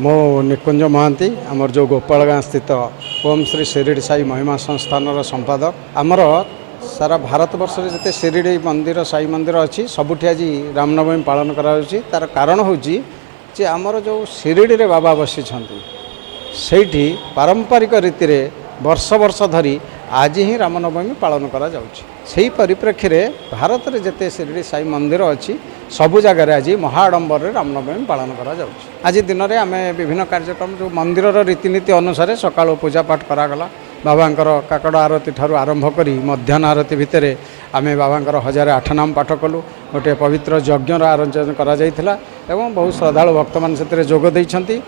मो निकुंज महांती आमर जो गोपाल गाँ स्थित ओम श्री शिरडी साई महिमा संस्थान संपादक आमर सारा भारत वर्ष में जिते शिरडी मंदिर साई मंदिर अच्छी सबुठी आज रामनवमी पालन कराउछि। तार कारण हूँ जे आमर जो शिरडी रे बाबा बसी सेठी पारंपरिक रीति रे वर्ष वर्ष धरी आज ही रामनवमी पालन करा जाउछि। सेही परिप्रेक्षी रे भारत रे जते शिरडी साई मंदिर अच्छी सबु जगार आज महाआडंबर रामनवमी पालन करा जाउछि। आज दिन में आम विभिन्न कार्यक्रम जो मंदिर रीतिनीति अनुसार सकाळु पूजा पाठ करागला। बाबांकर काकड़ आरती ठारू आरंभ करी मध्याह्न आरती भितर आम बाबांकर 1008 नाम पाठ कलु। गोटे पवित्र यज्ञर आयोजन करा जायथिला एवं बहुत श्रद्धालु भक्त मान सेतिरे जोग दैछंती।